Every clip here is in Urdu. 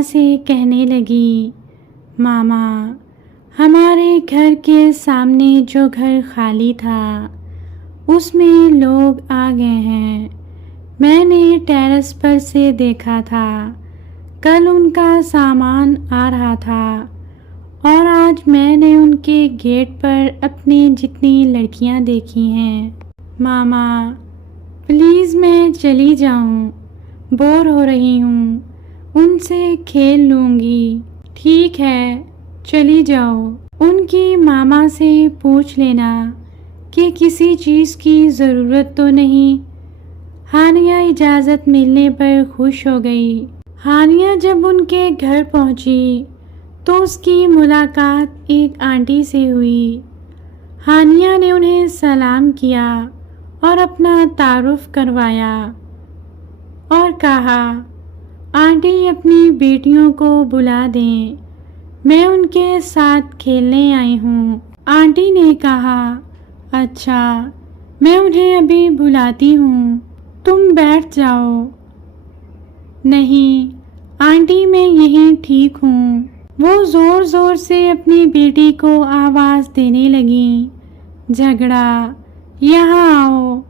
ماما سے کہنے لگی، ماما ہمارے گھر کے سامنے جو گھر خالی تھا اس میں لوگ آ گئے ہیں، میں نے ٹیرس پر سے دیکھا تھا، کل ان کا سامان آ رہا تھا اور آج میں نے ان کے گیٹ پر اپنی جتنی لڑکیاں دیکھی ہیں۔ ماما پلیز میں چلی جاؤں، بور ہو رہی ہوں، ان سے کھیل لوں گی۔ ٹھیک ہے چلی جاؤ، ان کی ماما سے پوچھ لینا کہ کسی چیز کی ضرورت تو نہیں۔ ہانیہ اجازت ملنے پر خوش ہو گئی۔ ہانیہ جب ان کے گھر پہنچی تو اس کی ملاقات ایک آنٹی سے ہوئی۔ ہانیہ نے انہیں سلام کیا اور اپنا تعارف کروایا اور کہا، آنٹی اپنی بیٹیوں کو بلا دیں، میں ان کے ساتھ کھیلنے آئی ہوں۔ آنٹی نے کہا، اچھا میں انہیں ابھی بلاتی ہوں، تم بیٹھ جاؤ۔ نہیں آنٹی میں یہیں ٹھیک ہوں۔ وہ زور زور سے اپنی بیٹی کو آواز دینے لگیں، جھگڑا یہاں آؤ،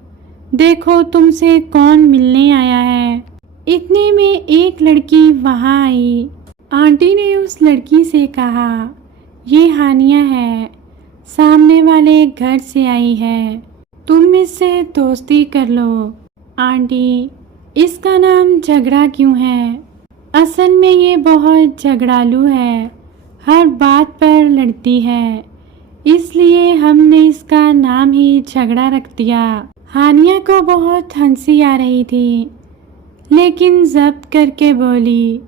دیکھو تم سے کون ملنے آیا ہے۔ اتنے میں ایک لڑکی وہاں آئی۔ آنٹی نے اس لڑکی سے کہا، یہ ہانیہ ہے، سامنے والے گھر سے آئی ہے، تم اس سے دوستی کر لو۔ آنٹی اس کا نام جھگڑا کیوں ہے؟ اصل میں یہ بہت جھگڑالو ہے، ہر بات پر لڑتی ہے، اس لیے ہم نے اس کا نام ہی جھگڑا رکھ دیا۔ ہانیہ کو بہت ہنسی آ رہی تھی لیکن ضبط کر کے بولی،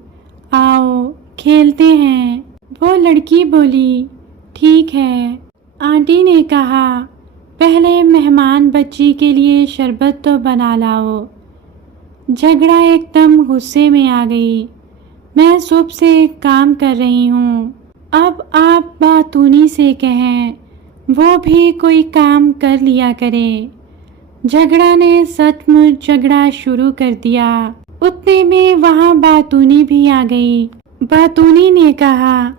آؤ کھیلتے ہیں۔ وہ لڑکی بولی، ٹھیک ہے۔ آنٹی نے کہا، پہلے مہمان بچی کے لیے شربت تو بنا لاؤ۔ جھگڑا ایک دم غصے میں آ گئی، میں صبح سے کام کر رہی ہوں، اب آپ باتونی سے کہیں وہ بھی کوئی کام کر لیا کرے۔ جھگڑا نے سچ مچ جھگڑا شروع کر دیا۔ اتنے میں وہاں باتونی بھی آ گئی۔ باتونی نے کہا،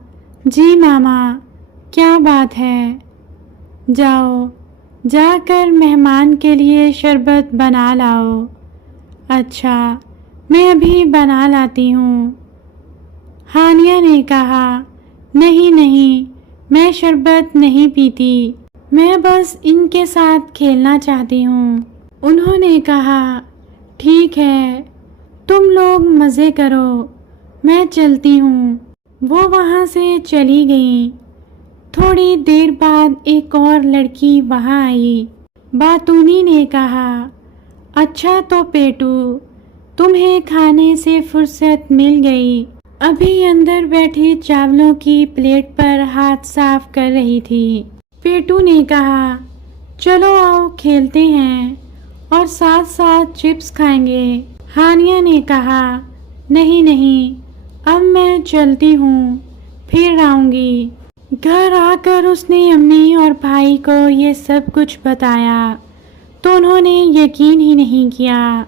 جی ماما کیا بات ہے؟ جاؤ جا کر مہمان کے لیے شربت بنا لاؤ۔ اچھا میں ابھی بنا لاتی ہوں۔ ہانیہ نے کہا، نہیں نہیں میں شربت نہیں پیتی، میں بس ان کے ساتھ کھیلنا چاہتی ہوں۔ انہوں نے کہا، ٹھیک ہے تم لوگ مزے کرو، میں چلتی ہوں۔ وہ وہاں سے چلی گئیں۔ تھوڑی دیر بعد ایک اور لڑکی وہاں آئی۔ باتونی نے کہا، اچھا تو پیٹو تمہیں کھانے سے فرصت مل گئی، ابھی اندر بیٹھی چاولوں کی پلیٹ پر ہاتھ صاف کر رہی تھی۔ پیٹو نے کہا، چلو آؤ کھیلتے ہیں اور ساتھ ساتھ چپس کھائیں گے۔ ہانیہ نے کہا، نہیں نہیں اب میں چلتی ہوں، پھر آؤں گی۔ گھر آ کر اس نے امی اور بھائی کو یہ سب کچھ بتایا تو انہوں نے یقین ہی نہیں کیا،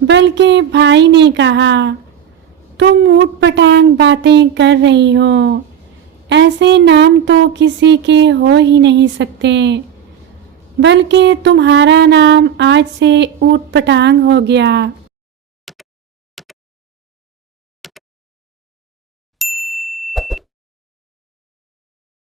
بلکہ بھائی نے کہا، تم اوٹ پٹانگ باتیں کر رہی ہو، ایسے نام تو کسی کے ہو ہی نہیں سکتے، بلکہ تمہارا نام آج سے اوٹ پٹانگ ہو گیا۔